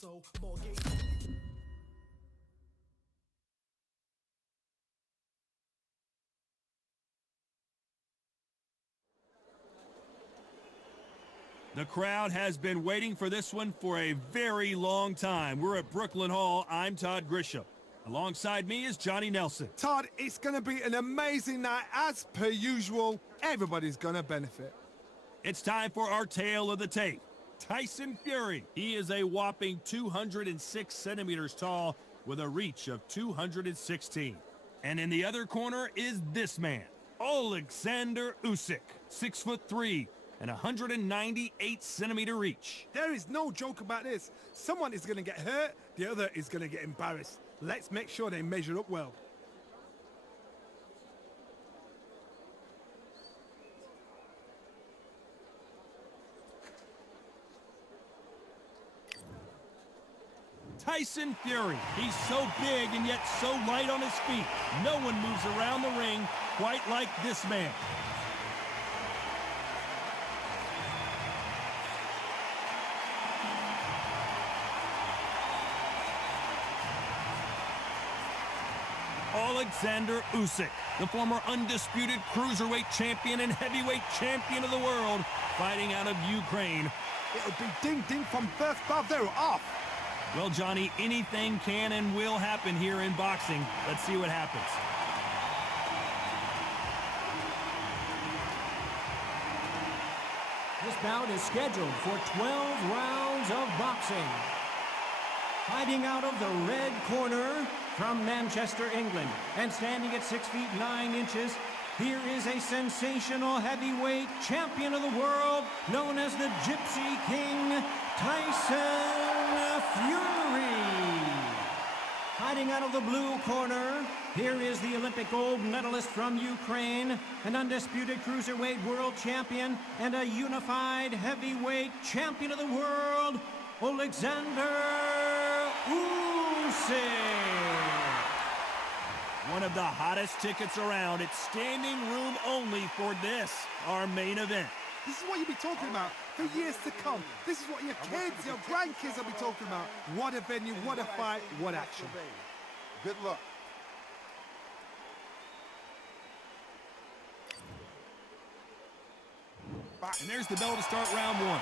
so more game. The crowd has been waiting for this one for a very long time. We're at Brooklyn Hall. I'm Todd Grisham. Alongside me is Johnny Nelson. Todd, it's going to be an amazing night. As per usual, everybody's going to benefit. It's time for our tale of the tape. Tyson Fury. He is a whopping 206 centimeters tall with a reach of 216. And in the other corner is this man, Oleksandr Usyk, 6'3", and 198 centimeter reach. There is no joke about this. Someone is going to get hurt, the other is going to get embarrassed. Let's make sure they measure up well. Tyson Fury. He's so big and yet so light on his feet. No one moves around the ring quite like this man. Oleksandr Usyk, the former Undisputed Cruiserweight Champion and Heavyweight Champion of the world, fighting out of Ukraine. It'll be ding-ding from first bout. They're off. Well, Johnny, anything can and will happen here in boxing. Let's see what happens. This bout is scheduled for 12 rounds of boxing. Fighting out of the red corner from Manchester, England, and standing at 6 feet 9 inches, here is a sensational heavyweight champion of the world, known as the Gypsy King, Tyson Fury. Fighting out of the blue corner, here is the Olympic gold medalist from Ukraine, an undisputed cruiserweight world champion, and a unified heavyweight champion of the world, Oleksandr Usyk. One of the hottest tickets around. It's standing room only for this, our main event. This is what you'll be talking about for years to come. This is what your kids, your grandkids will be talking about. What a venue, what a fight, what action. Good luck. And there's the bell to start round one.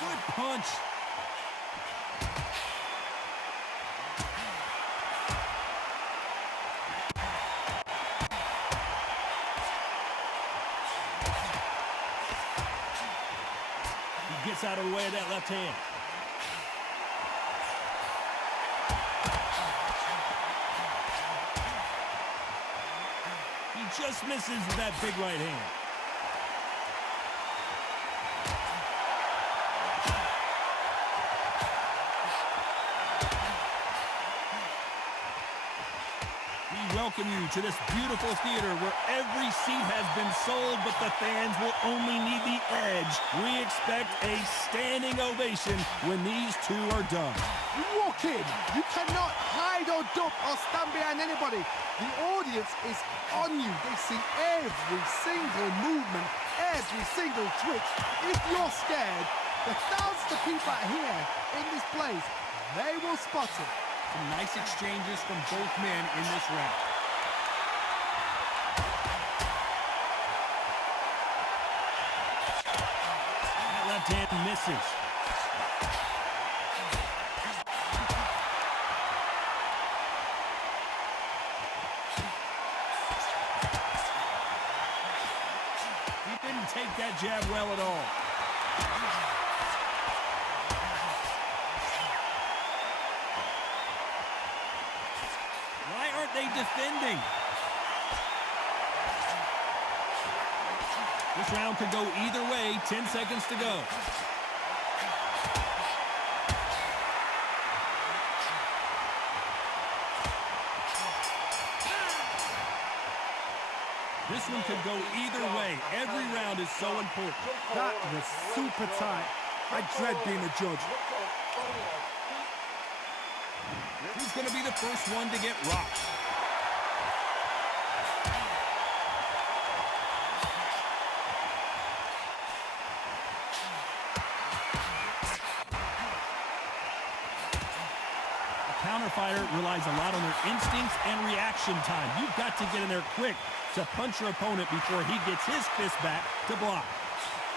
Good punch. He gets out of the way of that left hand. He just misses with that big right hand. Welcome you to this beautiful theater where every seat has been sold, but the fans will only need the edge. We expect a standing ovation when these two are done. You walk in, you cannot hide or duck or stand behind anybody. The audience is on you. They see every single movement, every single twitch. If you're scared, the thousands of people out here in this place, they will spot it. Some nice exchanges from both men in this round. That left hand misses. He didn't take that jab well at all. They defending. This round could go either way. 10 seconds to go. This one could go either way. Every round is so important. That was super tight. I dread being a judge. Who's going to be the first one to get rocked? counter-fighter relies a lot on their instincts and reaction time. You've got to get in there quick to punch your opponent before he gets his fist back to block.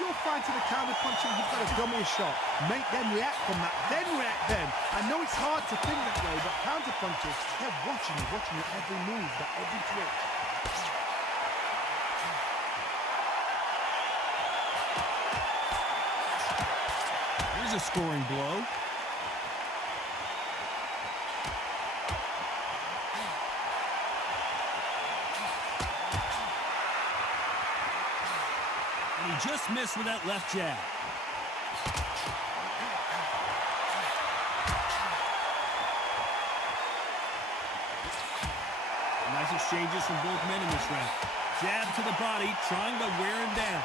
You'll find to the counter-punching, you've got to dummy a shot. Make them react from that, then react then. I know it's hard to think that way, but counter-punchers, they're watching your every move, that every twitch. Here's a scoring blow. And he just missed with that left jab. Nice exchanges from both men in this round. Jab to the body, trying to wear him down.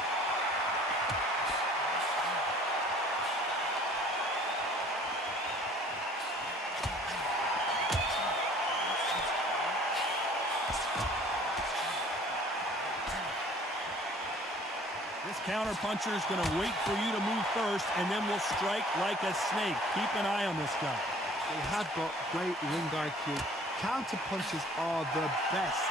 This counter-puncher is going to wait for you to move first, and then will strike like a snake. Keep an eye on this guy. They have got great ring IQ. Counter-punchers are the best.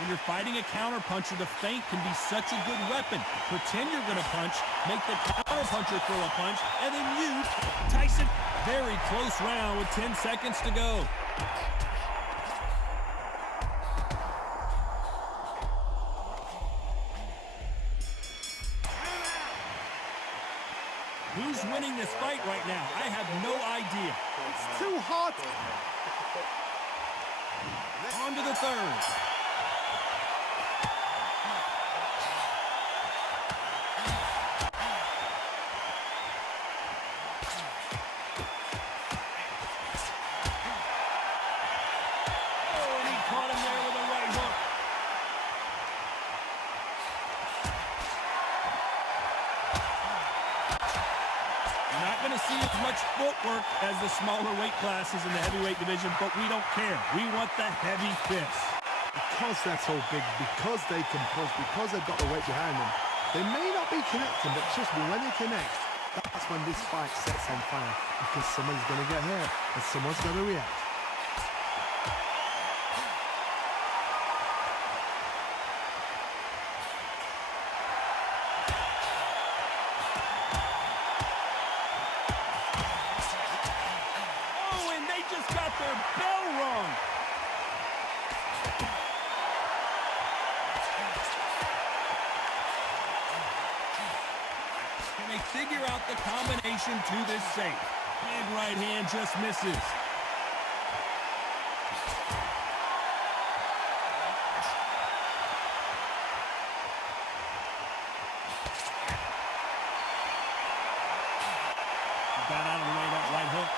When you're fighting a counter-puncher, the feint can be such a good weapon. Pretend you're going to punch, make the counter-puncher throw a punch, and then you, Tyson, very close round with 10 seconds to go. Who's winning this fight right now? I have no idea. It's too hard. On to the third. See as much footwork as the smaller weight classes in the heavyweight division, but we don't care. We want the heavy fists. Because they're so big, because they can push, because they've got the weight behind them, they may not be connecting, but trust me, when they connect, that's when this fight sets on fire, because someone's going to get hurt and someone's going to react. Figure out the combination to this safe. Big right hand just misses. Got out of the way that right hook.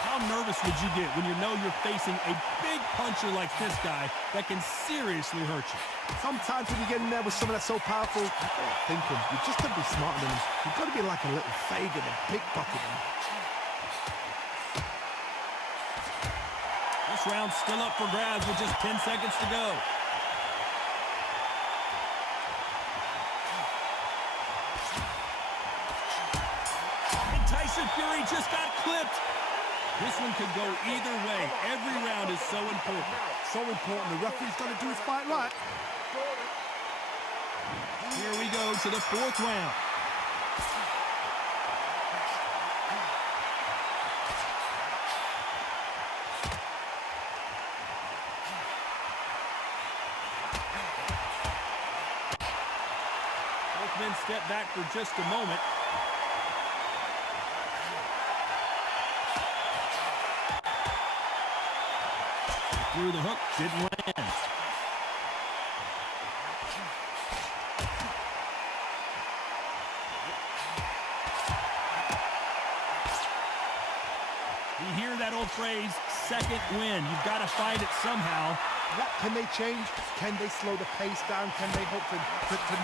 How nervous would you get when you know you're facing a big puncher like this guy that can seriously hurt you? Sometimes when you get in there with someone that's so powerful, you've got to think him. You've just got to be smarter than him. You've got to be like a little Fagin and pickpocket him. This round's still up for grabs with just 10 seconds to go. And Tyson Fury just got clipped. This one could go either way. Every round is so important. So important. The referee's got to do his fight right. Here we go to the fourth round. Both men step back for just a moment. Through the hook, didn't land. You hear that old phrase, second win. You've got to find it somehow. What can they change? Can they slow the pace down? Can they hope to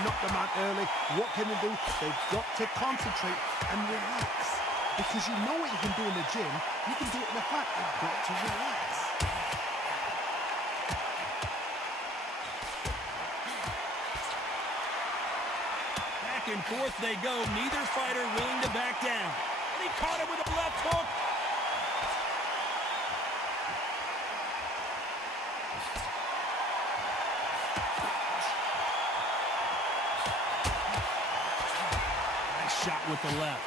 knock them out early? What can they do? They've got to concentrate and relax. Because you know what you can do in the gym, you can do it in the fight. You've got to relax. Back and forth they go. Neither fighter willing to back down. And he caught him with a left hook. Nice shot with the left.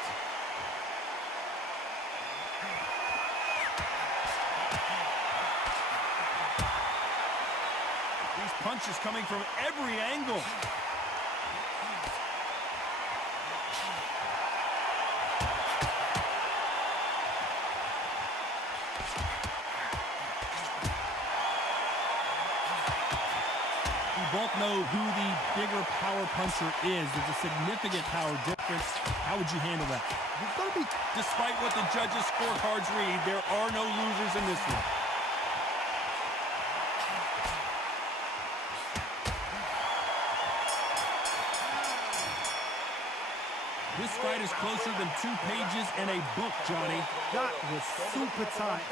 These punches coming from every angle. Both know who the bigger power puncher is. There's a significant power difference. How would you handle that? You've got to be... Despite what the judges' scorecards read, there are no losers in this one. This fight is closer than 2 pages in a book, Johnny. That was super tight.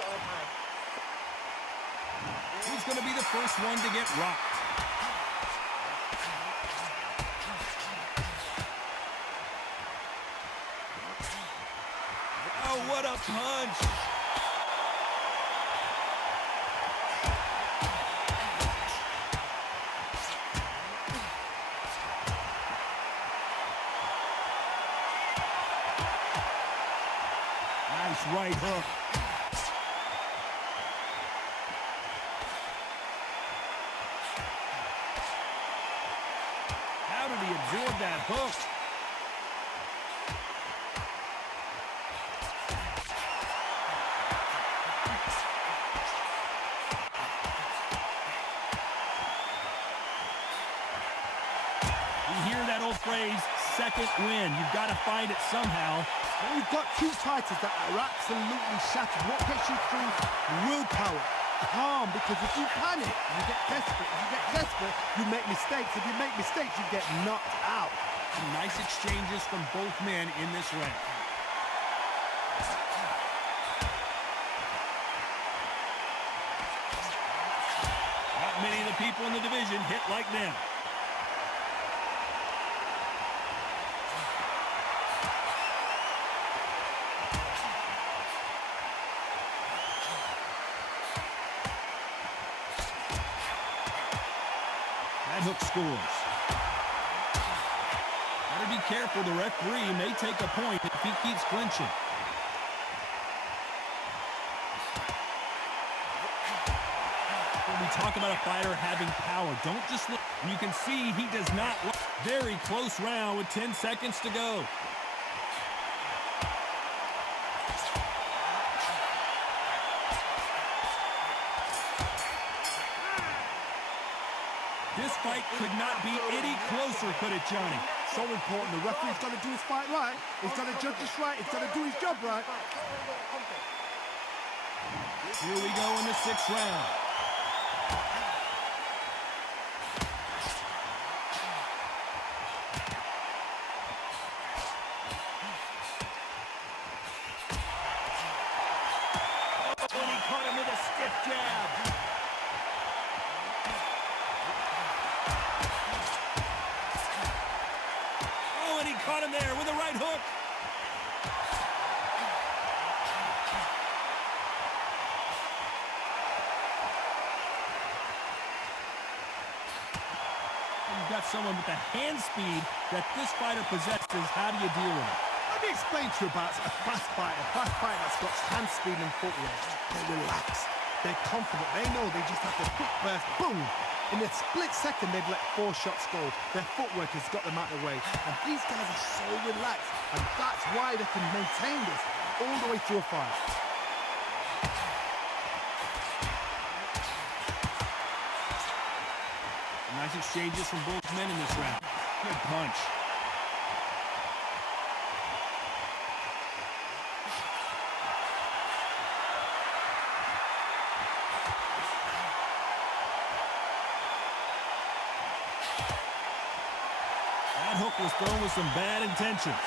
Who's going to be the first one to get rocked? Oh, what a punch! Nice right hook. How did he absorb that hook? Phrase, second win. You've got to find it somehow. When you've got 2 fighters that are absolutely shattered, what gets you through? Willpower. Calm, because if you panic, you get desperate. If you get desperate, you make mistakes. If you make mistakes, you get knocked out. Some nice exchanges from both men in this round. Not many of the people in the division hit like them. Hook scores. Better be careful. The referee may take a point if he keeps clinching. When we talk about a fighter having power, don't just look. You can see he does not. Very close round with 10 seconds to go. This fight could not be any closer, could it, Johnny? So important. The referee's got to do his fight right. He's got to judge this right. He's got to do his job right. Here we go in the 6th round. Oh, and he caught him with a stiff jab. Caught him there with a right hook. You've got someone with the hand speed that this fighter possesses. How do you deal with it? Let me explain to you about a fast fighter. A fast fighter that's got hand speed and footwork. They relax. They're confident. They know they just have to quick burst. Boom! In a split second, they've let 4 shots go. Their footwork has got them out of the way. And these guys are so relaxed. And that's why they can maintain this all the way through a fight. Nice exchanges from both men in this round. Good punch. That hook was thrown with some bad intentions.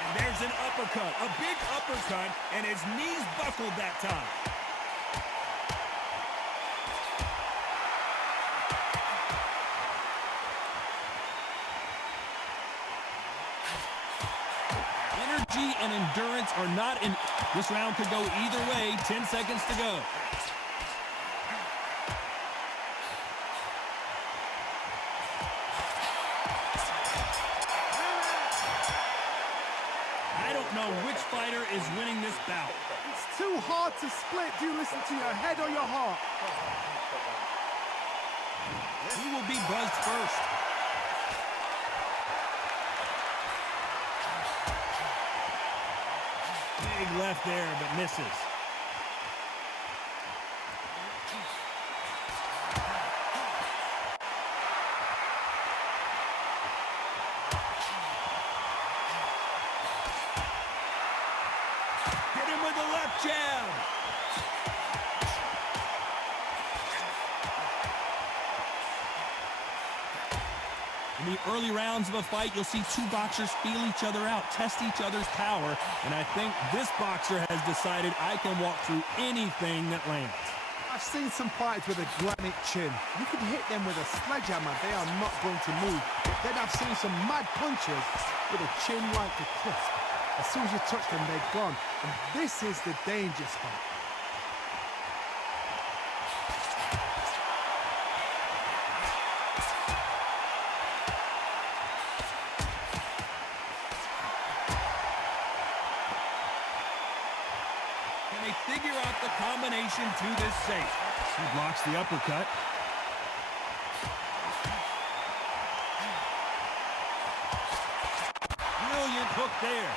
And there's an uppercut, a big uppercut, and his knees buckled that time. and endurance are not in. This round could go either way. 10 seconds to go. I don't know which fighter is winning this bout. It's too hard to split. Do you listen to your head or your heart? Who will be buzzed first? Big left there, but misses. Hit him with the left jab. In the early rounds of a fight, you'll see two boxers feel each other out, test each other's power, and I think this boxer has decided I can walk through anything that lands. I've seen some fighters with a granite chin. You can hit them with a sledgehammer, they are not going to move. Then I've seen some mad punchers with a chin like a crisp. As soon as you touch them, they're gone. And this is the danger spot. Figure out the combination to this safe. He blocks the uppercut. Brilliant hook there.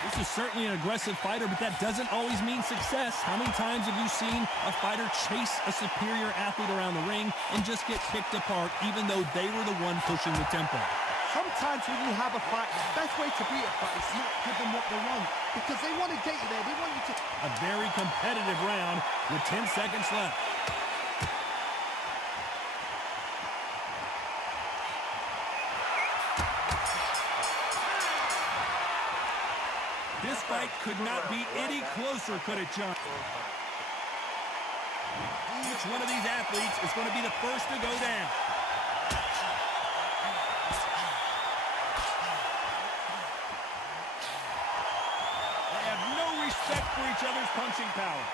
This is certainly an aggressive fighter, but that doesn't always mean success. How many times have you seen a fighter chase a superior athlete around the ring and just get picked apart, even though they were the one pushing the tempo? Sometimes when you have a fight, the best way to beat a fight is not give them what they want, because they want to get you there. They want you to... A very competitive round with 10 seconds left. This fight could not be any closer, could it, John? Which one of these athletes is going to be the first to go down? They have no respect for each other's punching power.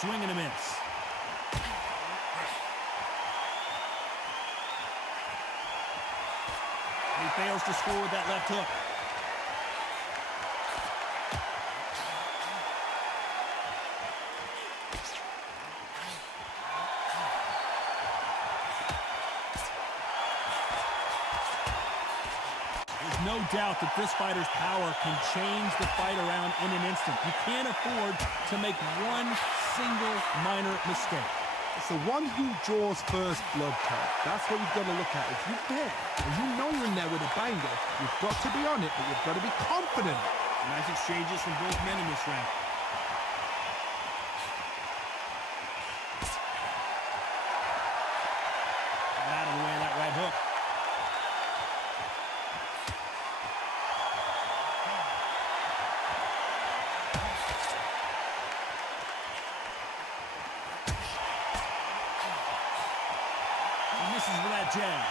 Swing and a miss. He fails to score with that left hook. There's no doubt that this fighter's power can change the fight around in an instant. You can't afford to make one single minor mistake. It's the one who draws first blood card. That's what you've got to look at. If you're there and you know you're in there with a banger, you've got to be on it, but you've got to be confident. Nice exchanges from both men in this round. Out of the way of that right hook. Misses with that jab.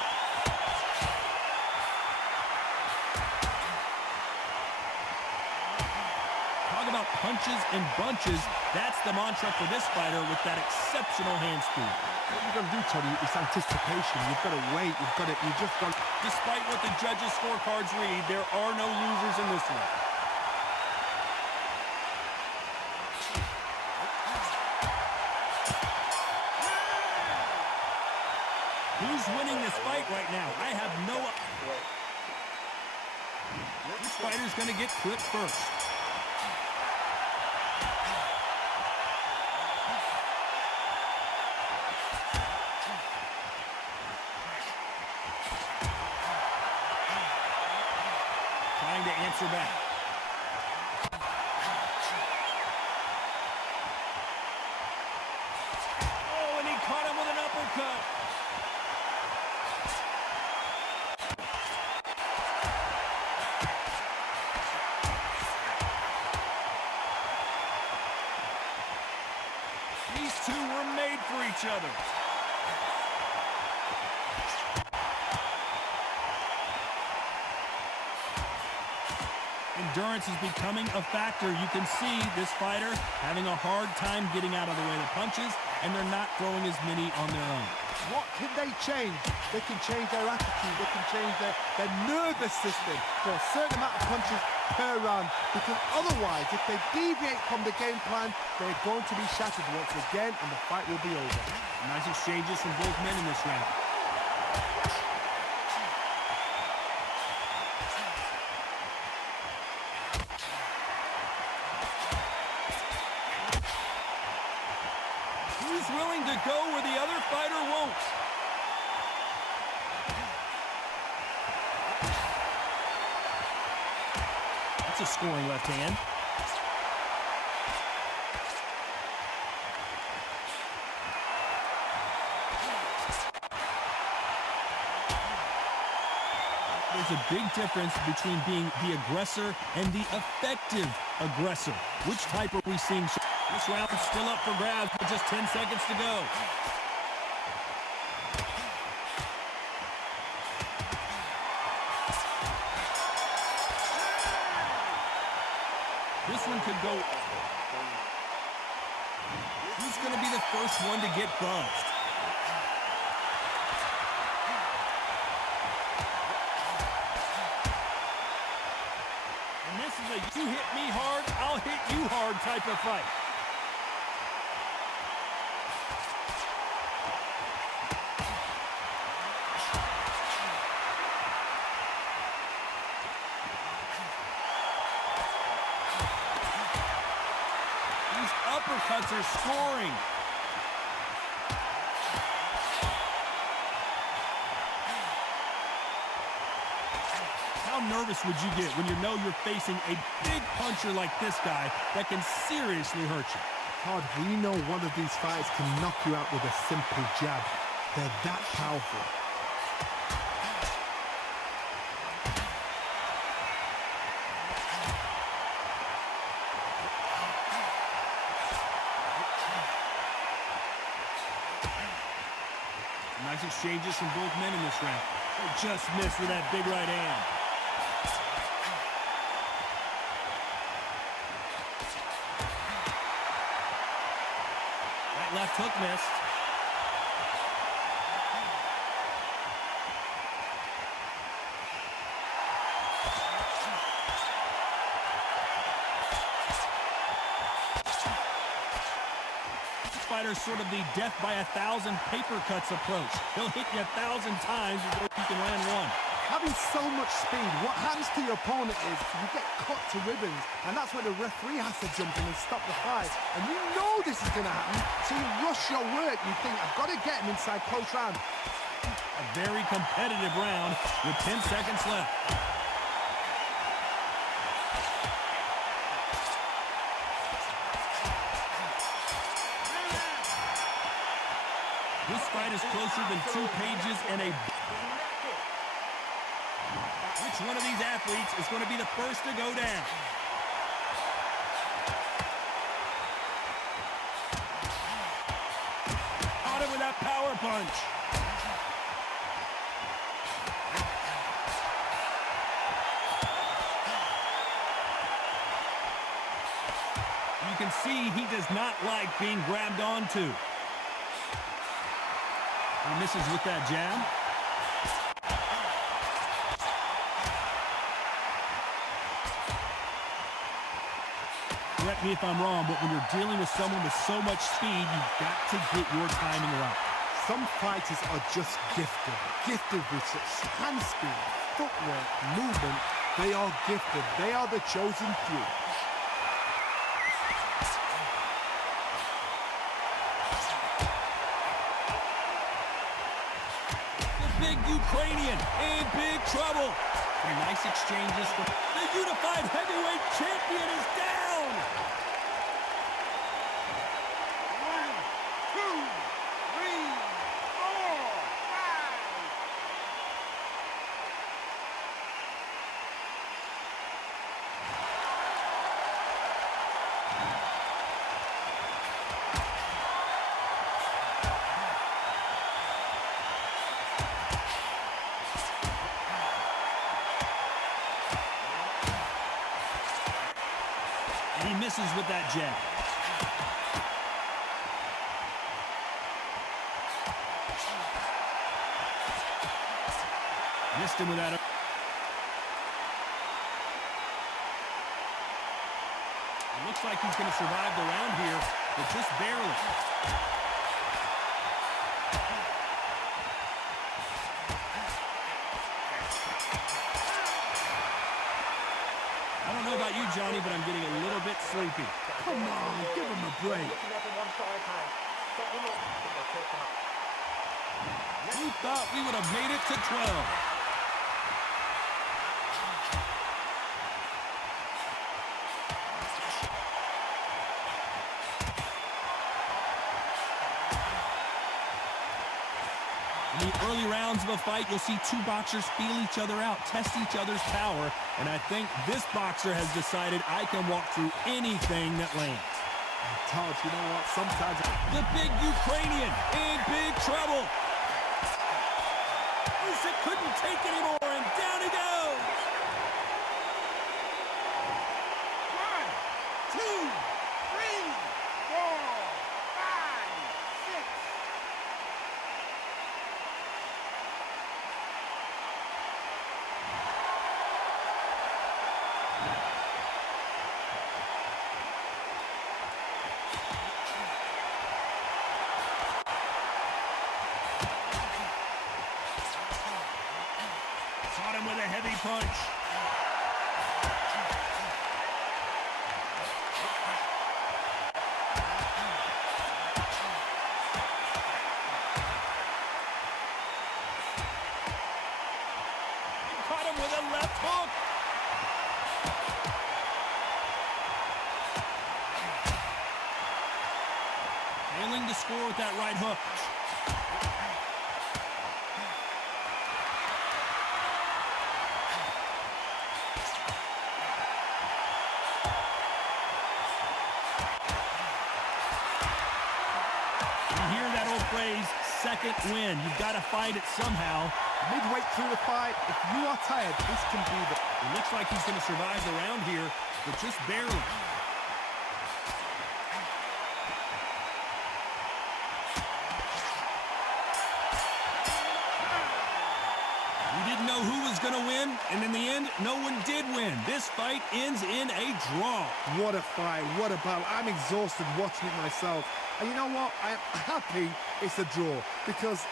Talk about punches and bunches. That's the mantra for this fighter with that exceptional hand speed. What you've got to do, Tony, is anticipation. You've got to wait. You just got to... Despite what the judges' scorecards read, there are no losers in this one. Who's winning this fight right now? I have no... Which fighter's going to get clipped first? Trying to answer back. each other. Endurance is becoming a factor. You can see this fighter having a hard time getting out of the way of the punches, and they're not throwing as many on their own. What can they change? They can change their attitude. They can change their nervous system for a certain amount of punches per round. Because otherwise, if they deviate from the game plan, they're going to be shattered once again, and the fight will be over. Nice exchanges from both men in this round. He's willing to go where the other fighter won't. That's a scoring left hand. There's a big difference between being the aggressor and the effective aggressor. Which type are we seeing? This round is still up for grabs with just 10 seconds to go. This one could go. Who's going to be the first one to get buzzed? And this is a you hit me hard, I'll hit you hard type of fight. Uppercuts are scoring. How nervous would you get when you know you're facing a big puncher like this guy that can seriously hurt you? Todd, we know one of these fighters can knock you out with a simple jab. They're that powerful. Nice exchanges from both men in this round. They just missed with that big right hand. That left hook missed. Fighter's sort of the death by 1,000 paper cuts approach. He'll hit you 1,000 times before you can land one. Having so much speed, what happens to your opponent is you get cut to ribbons, and that's where the referee has to jump in and stop the fight. And you know this is going to happen, so you rush your work. You think, I've got to get him inside close round. A very competitive round with 10 seconds left. This fight is closer than 2 pages and a... Which one of these athletes is going to be the first to go down? Caught him with that power punch. You can see he does not like being grabbed onto. He misses with that jab. Correct me if I'm wrong, but when you're dealing with someone with so much speed, you've got to get your timing right. Some fighters are just gifted with such hand speed, footwork, movement. They are gifted. They are the chosen few. Ukrainian in big trouble. Some nice exchanges. The unified heavyweight champion is down. 1, 2, 3, 4, 5. He misses with that jab. Missed him with that. It looks like he's going to survive the round here, but just barely. I don't know about you, Johnny, but I'm getting a little bit sleepy. Come on, give him a break. Who thought we would have made it to 12? In the early rounds of a fight, you'll see two boxers feel each other out, test each other's power, and I think this boxer has decided I can walk through anything that lands. Todd, you know what? Sometimes the big Ukrainian in big trouble. Usyk couldn't take anymore, and down he goes. 1, 2, 3, 4, 5, 6. Caught him with a heavy punch. Caught him with a left hook. Failing to score with that right hook. Phrase, second win. You've got to fight it somehow. Midway through the fight, if you are tired, this can be the... It looks like he's going to survive the round here, but just barely. We didn't know who was going to win, and in the end, no one did win. This fight ends in a draw. What a fight, what a battle. I'm exhausted watching it myself. And you know what? I'm happy it's a draw because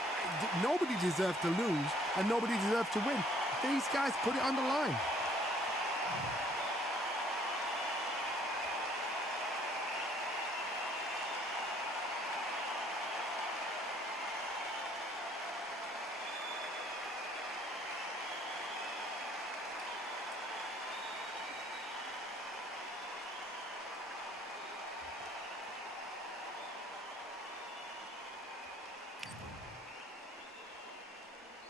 nobody deserved to lose and nobody deserved to win. These guys put it on the line.